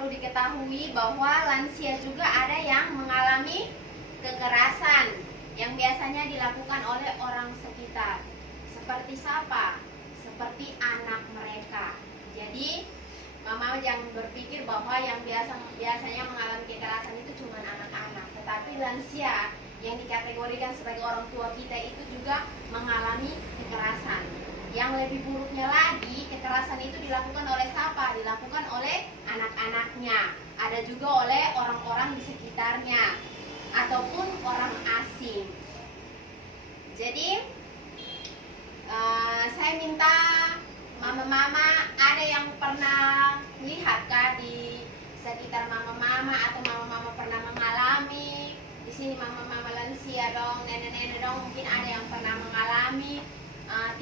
perlu diketahui bahwa lansia juga ada yang mengalami kekerasan yang biasanya dilakukan oleh orang sekitar. Seperti siapa? Seperti anak mereka. Jadi mama jangan berpikir bahwa yang biasanya mengalami kekerasan itu cuma anak-anak, tetapi lansia yang dikategorikan sebagai orang tua kita itu juga mengalami kekerasan. Yang lebih buruknya lagi, kekerasan itu dilakukan oleh siapa? Dilakukan oleh anak-anaknya. Ada juga oleh orang-orang di sekitarnya ataupun orang asing. Jadi saya minta mama-mama, ada yang pernah lihat kah di sekitar mama-mama atau mama-mama pernah mengalami? Di sini mama-mama lansia dong, nenek-nenek dong, mungkin ada yang pernah mengalami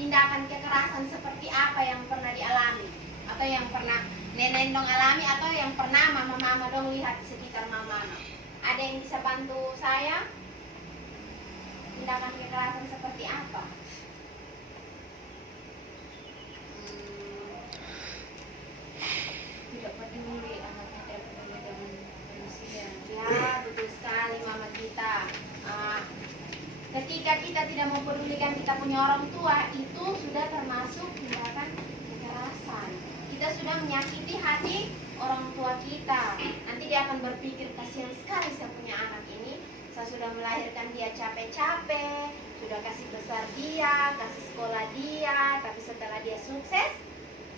tindakan kekerasan seperti apa yang pernah dialami, atau yang pernah nenek dong alami, atau yang pernah mama-mama dong lihat di sekitar mama-mama. Ada yang bisa bantu saya? Tindakan kekerasan seperti apa? Tidak peduli anaknya, tidak peduli dengan manusia. Ya, betul sekali mama kita. Ketika kita tidak mempedulikan kita punya orang tua, itu sudah termasuk tindakan kekerasan. Kita sudah menyakiti hati orang tua kita. Nanti dia akan berpikir, kasihan sekali saya punya anak ini. Saya sudah melahirkan dia capek-capek, sudah kasih besar dia, kasih sekolah dia, tapi setelah dia sukses,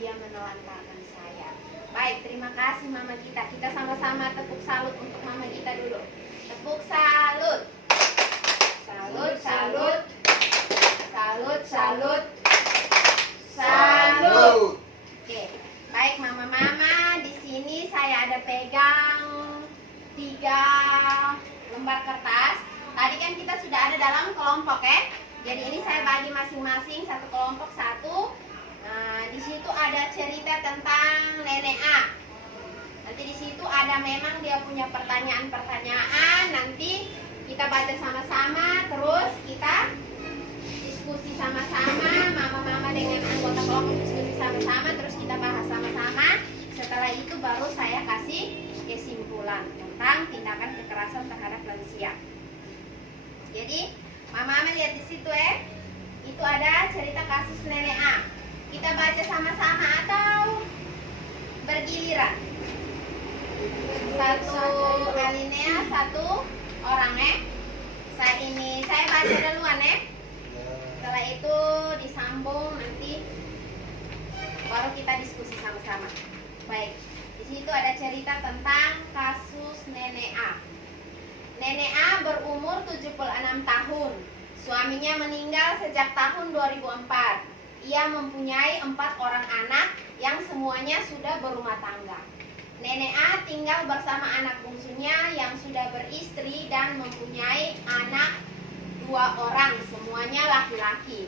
dia menelantarkan saya. Baik, terima kasih mama kita. Kita sama-sama tepuk salut untuk mama kita dulu. Tepuk salut. Salut, salut. Salut, salut. Salut. Oke, baik mama-mama, di sini saya ada pegang 3 lembar kertas. Tadi kan kita sudah ada dalam kelompok ya. Jadi ini saya bagi masing-masing satu kelompok satu. Nah, di situ ada cerita tentang nenek A. Nanti di situ ada memang dia punya pertanyaan-pertanyaan. Nanti kita baca sama-sama, terus kita diskusi sama-sama, mama-mama dengan anggota kelompok diskusi sama-sama, terus kita bahas sama-sama. Setelah itu baru saya kasih kesimpulan tentang tindakan kekerasan terhadap lansia. Jadi, mama-mama lihat di situ ya. Itu ada cerita kasus nenek A. Kita baca sama-sama atau bergiliran? Satu alinea, satu orang ya. Saya baca duluan ya. Setelah itu disambung, nanti baru kita diskusi sama-sama. Baik, di situ ada cerita tentang kasus nenek A. Nenek A berumur 76 tahun. Suaminya meninggal sejak tahun 2004. Ia mempunyai 4 orang anak yang semuanya sudah berumah tangga. Nenek A tinggal bersama anak bungsunya yang sudah beristri dan mempunyai anak 2 orang, semuanya laki-laki.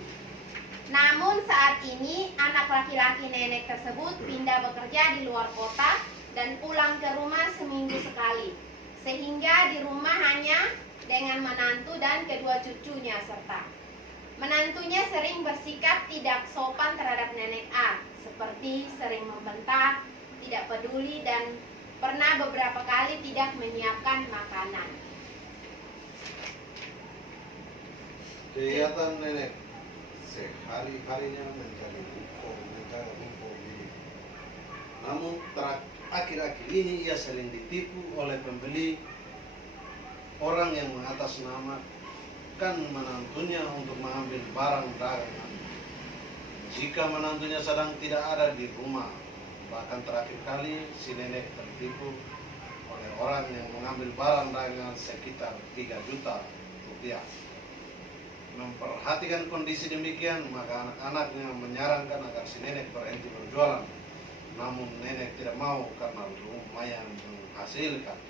Namun saat ini anak laki-laki nenek tersebut pindah bekerja di luar kota dan pulang ke rumah seminggu sekali. Sehingga di rumah hanya dengan menantu dan kedua cucunya serta. Menantunya sering bersikap tidak sopan terhadap nenek A, seperti sering membentak, tidak peduli, dan pernah beberapa kali tidak menyiapkan makanan. Kegiatan nenek sehari-harinya mencari ruko ini. Namun akhir-akhir ini ia sering ditipu oleh pembeli orang yang mengatasnamakan menantunya untuk mengambil barang dagangan. Jika menantunya sedang tidak ada di rumah, bahkan terakhir kali si nenek tertipu oleh orang yang mengambil barang dagangan sekitar 3 juta rupiah. Memperhatikan kondisi demikian, maka anak-anaknya menyarankan agar si nenek berhenti berjualan. Namun nenek tidak mau karena lumayan menghasilkan.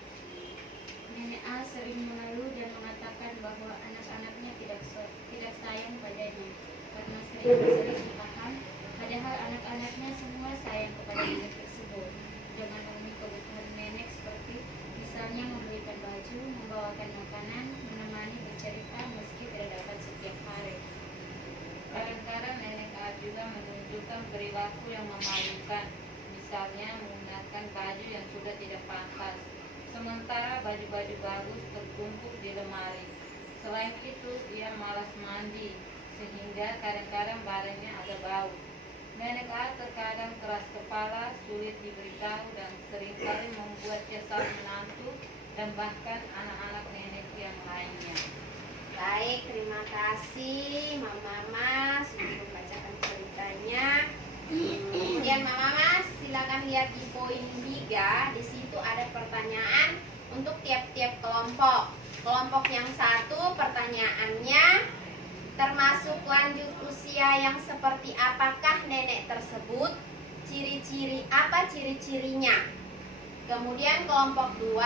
Nenek A sering mengeluh dan mengatakan bahwa anak-anaknya tidak sayang padanya karena sering berselisih paham, padahal anak-anaknya semua sayang kepada nenek tersebut. Dengan memenuhi kebutuhan nenek seperti misalnya membelikan baju, membawakan makanan, menemani bercerita meski tidak dapat setiap hari. Kadang-kadang nenek A juga menunjukkan perilaku yang memalukan. misalnya menggunakan baju yang sudah tidak pantas, sementara baju-baju bagus tertumpuk di lemari. Selain itu, ia malas mandi, sehingga kadang-kadang badannya agak bau. Nenek A terkadang keras kepala, sulit diberitahu, dan seringkali membuat kesal menantu dan bahkan anak-anak nenek yang lainnya. Baik, terima kasih Mama sudah membacakan ceritanya. Kemudian Mama silakan lihat di poin 3. Di situ ada pertanyaan untuk tiap-tiap kelompok. Kelompok yang 1 pertanyaannya, termasuk lanjut usia yang seperti apakah nenek tersebut? Ciri-ciri apa ciri-cirinya? Kemudian kelompok 2,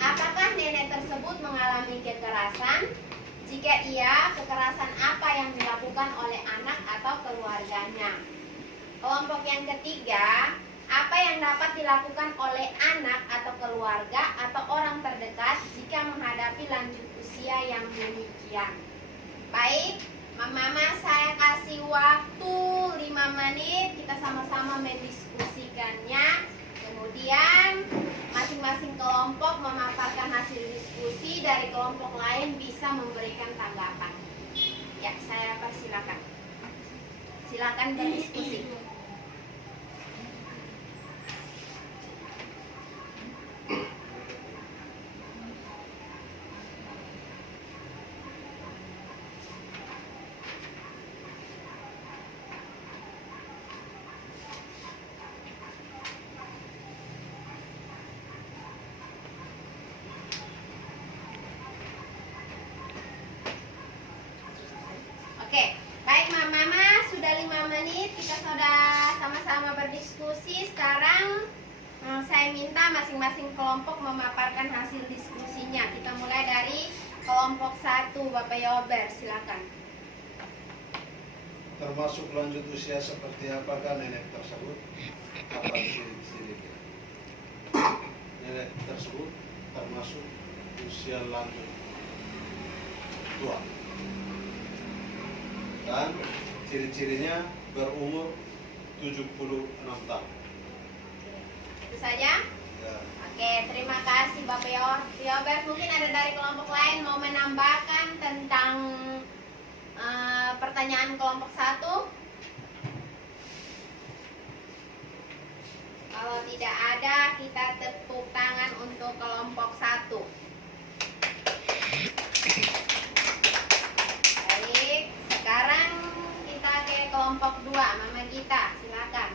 apakah nenek tersebut mengalami kekerasan? Jika iya, kekerasan apa yang dilakukan oleh anak atau keluarganya? Kelompok yang ketiga, apa yang dapat dilakukan oleh anak atau keluarga atau orang terdekat jika menghadapi lanjut usia yang demikian? Baik, Mama saya kasih waktu 5 menit, kita sama-sama mendiskusikannya. Kemudian masing-masing kelompok memaparkan hasil diskusi, dari kelompok lain bisa memberikan tanggapan. Ya, saya persilakan. Silakan berdiskusi. Oke, baik Mama, sudah 5 menit kita sudah sama-sama berdiskusi. Sekarang saya minta masing-masing kelompok memaparkan hasil diskusinya. Kita mulai dari kelompok 1, Bapak Yober, silakan. Termasuk lanjut usia seperti apakah nenek tersebut? Apa ciri-cirinya? Nenek tersebut termasuk usia lanjut tua, dan ciri-cirinya berumur 76 tahun. Itu saja? Ya. Oke, terima kasih Bapak Yober. Mungkin ada dari kelompok lain mau menambahkan tentang pertanyaan kelompok 1? Kalau tidak ada, kita tepuk tangan untuk kelompok 1. Baik, sekarang kita ke kelompok 2. Mama Gita, silakan.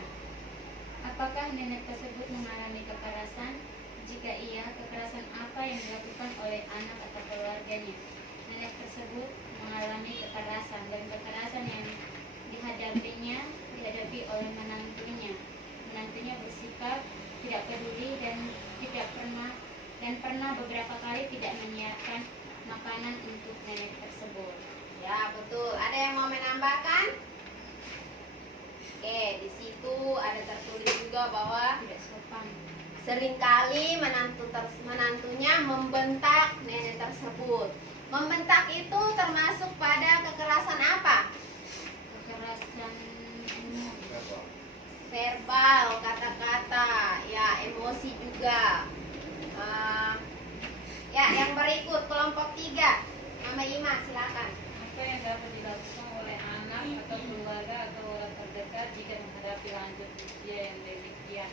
Apakah nenek tersebut mengalami kekerasan? Jika iya, kekerasan apa yang dilakukan oleh anak atau keluarganya? Nenek tersebut mengalami kekerasan, dan kekerasan yang dihadapi oleh menantunya. Menantunya bersikap tidak peduli dan pernah beberapa kali tidak menyiapkan makanan untuk nenek tersebut. Ya, betul. Ada yang mau menambahkan? Oke, di situ ada tertulis juga bahwa Tidak sopan. seringkali menantunya membentak nenek tersebut. Membentak itu termasuk pada kekerasan apa? Kekerasan Verbal, kata-kata, ya emosi juga. Ya, yang berikut kelompok 3. Mama Ima, silakan. Apa yang dapat dilakukan oleh anak atau keluarga atau orang terdekat jika menghadapi lanjut usia yang demikian?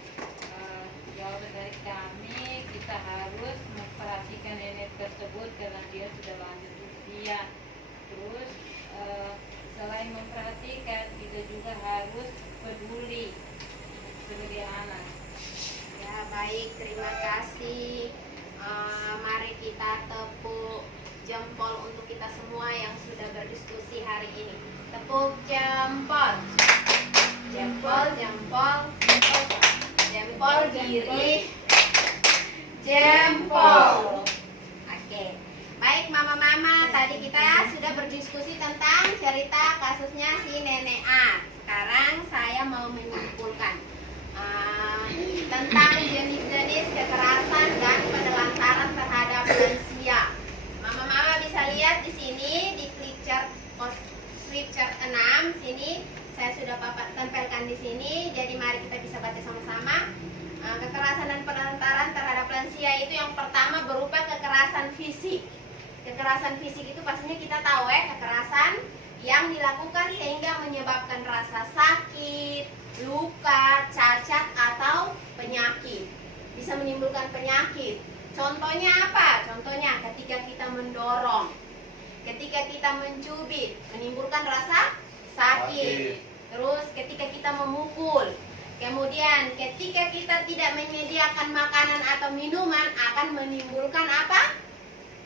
Jawaban dari kami, kita harus memperhatikan nenek tersebut karena dia sudah lanjut usia. Terus selain memperhatikan, kita juga harus peduli sebagai anak. Ya, baik, terima kasih. Mari kita tepuk jempol untuk kita semua yang sudah berdiskusi hari ini. Tepuk jempol. Jempol, jempol, jempol kiri, jempol. Oke. Baik Mama-mama, tadi kita sudah berdiskusi tentang cerita kasusnya si Nenek A. Sekarang saya mau menyimpulkan tentang jenis-jenis kekerasan dan penelantaran terhadap lansia. Mama-mama bisa lihat di sini di flip chart 6 sini saya sudah tempelkan di sini. Jadi mari kita bisa baca sama-sama. Kekerasan dan penelantaran terhadap lansia itu yang pertama berupa kekerasan fisik. Kekerasan fisik itu pastinya kita tahu kekerasan yang dilakukan sehingga menyebabkan rasa sakit, luka, cacat atau penyakit. Bisa menimbulkan penyakit. Contohnya apa? Contohnya ketika kita mendorong, ketika kita mencubit, menimbulkan rasa sakit. Terus ketika kita memukul. Kemudian ketika kita tidak menyediakan makanan atau minuman akan menimbulkan apa?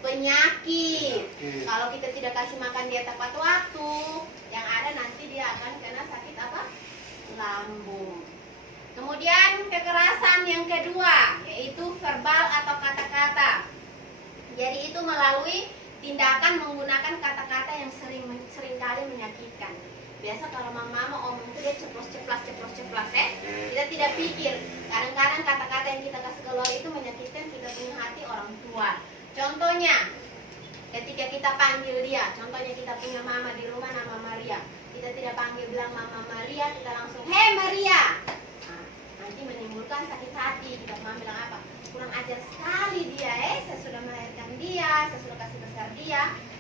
Penyakit. Kalau kita tidak kasih makan dia tepat waktu, yang ada nanti dia akan kena sakit apa? Lambung. Kemudian kekerasan yang kedua yaitu verbal atau kata-kata. Jadi itu melalui tindakan menggunakan kata-kata yang seringkali menyakitkan. Biasa kalau mama omong itu dia ceplos-ceplos kita tidak pikir. Kadang-kadang kata-kata yang kita kasih keluar itu menyakitkan kita punya hati orang tua. Contohnya ketika kita panggil dia, contohnya kita punya mama di rumah nama Maria, kita tidak panggil bilang mama Maria, kita langsung hei Maria. Nah, nanti menimbulkan sakit hati. Kita mama bilang apa? Kurang ajar sekali dia, saya sudah melahirkan dia, saya sudah kasih besar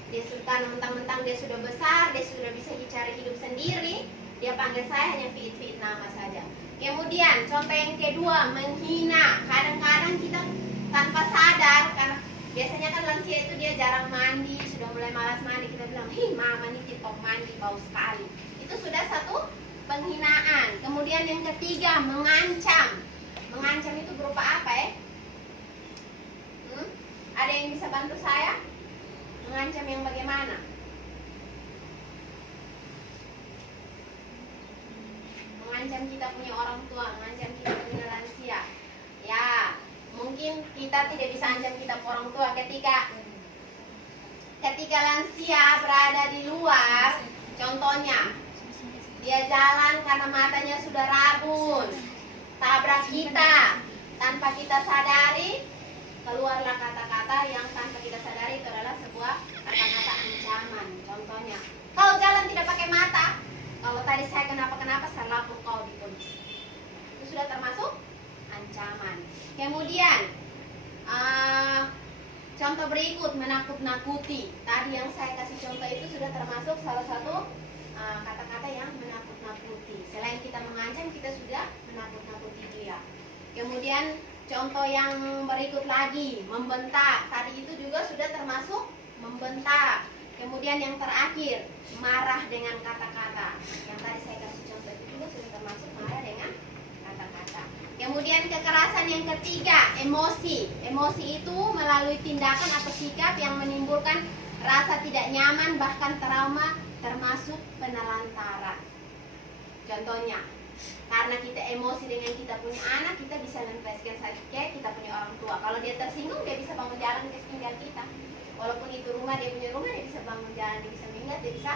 dia sudah mentang-mentang dia sudah besar, dia sudah bisa cari hidup sendiri, dia panggil saya hanya fit nama saja. Kemudian contoh yang kedua, menghina. Kadang-kadang kita tanpa sadar, karena biasanya kan lansia itu dia jarang mandi, sudah mulai malas mandi, kita bilang, "Hi, mama nih tipok mandi bau sekali." Itu sudah satu penghinaan. Kemudian yang ketiga, mengancam. Mengancam itu berupa apa Ada yang bisa bantu saya? Mengancam yang bagaimana? Mengancam kita punya orang tua, mengancam kita punya lansia. Ya, mungkin kita tidak bisa ancam kita orang tua ketika lansia berada di luar. Contohnya, dia jalan karena matanya sudah rabun, tabrak kita tanpa kita sadari, keluarlah kata-kata yang tanpa kita sadari itu adalah sebuah kata-kata ancaman. Contohnya, kau jalan tidak pakai mata, kalau tadi saya kenapa-kenapa saya lapor kau di polisi. Itu sudah termasuk ancaman. Kemudian contoh berikut, menakut-nakuti. Tadi yang saya kasih contoh itu sudah termasuk salah satu kata-kata yang menakut-nakuti. Selain kita mengancam, kita sudah menakut-nakuti dia. Kemudian contoh yang berikut lagi, membentak. Tadi itu juga sudah termasuk membentak. Kemudian yang terakhir, marah dengan kata-kata. Yang tadi saya kasih contoh itu juga sudah termasuk marah dengan kata-kata. Kemudian kekerasan yang ketiga, emosi. Emosi itu melalui tindakan atau sikap yang menimbulkan rasa tidak nyaman bahkan trauma, termasuk penelantaran. Contohnya, karena kita emosi dengan kita punya anak, kita bisa lampiaskan sakit ke kita punya orang tua. Kalau dia tersinggung, dia bisa bangun jalan ke tinggal kita. Walaupun itu rumah, dia punya rumah, dia bisa bangun jalan, dia bisa minggat, dia bisa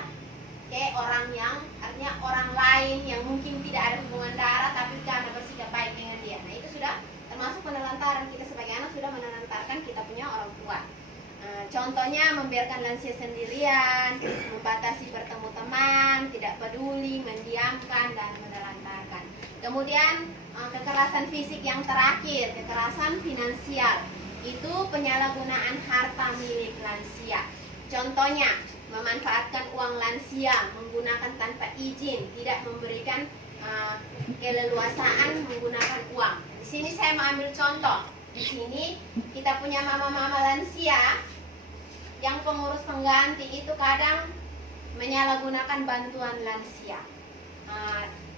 ke orang yang, artinya orang lain yang mungkin tidak ada hubungan darah, tapi karena bersikap baik dengan dia. Nah itu sudah termasuk penelantaran. Kita sebagai anak sudah menelantarkan kita punya orang tua. Contohnya membiarkan lansia sendirian, membatasi bertemu teman, tidak peduli, mendiamkan, dan menelantarkan. Kemudian kekerasan fisik yang terakhir, kekerasan finansial. Itu penyalahgunaan harta milik lansia. Contohnya, memanfaatkan uang lansia, menggunakan tanpa izin, tidak memberikan keleluasaan menggunakan uang. Di sini saya mau ambil contoh. Di sini kita punya mama-mama lansia yang pengurus pengganti itu kadang menyalahgunakan bantuan lansia.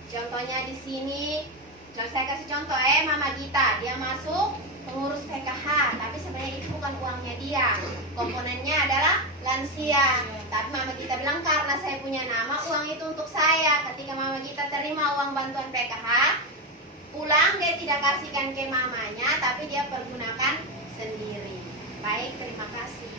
Contohnya di sini, saya kasih contoh Mama Gita, dia masuk pengurus PKH, tapi sebenarnya itu bukan uangnya dia, komponennya adalah lansia. Tapi Mama Gita bilang karena saya punya nama, uang itu untuk saya. Ketika Mama Gita terima uang bantuan PKH, pulang dia tidak kasihkan ke mamanya, tapi dia pergunakan sendiri. Baik, terima kasih.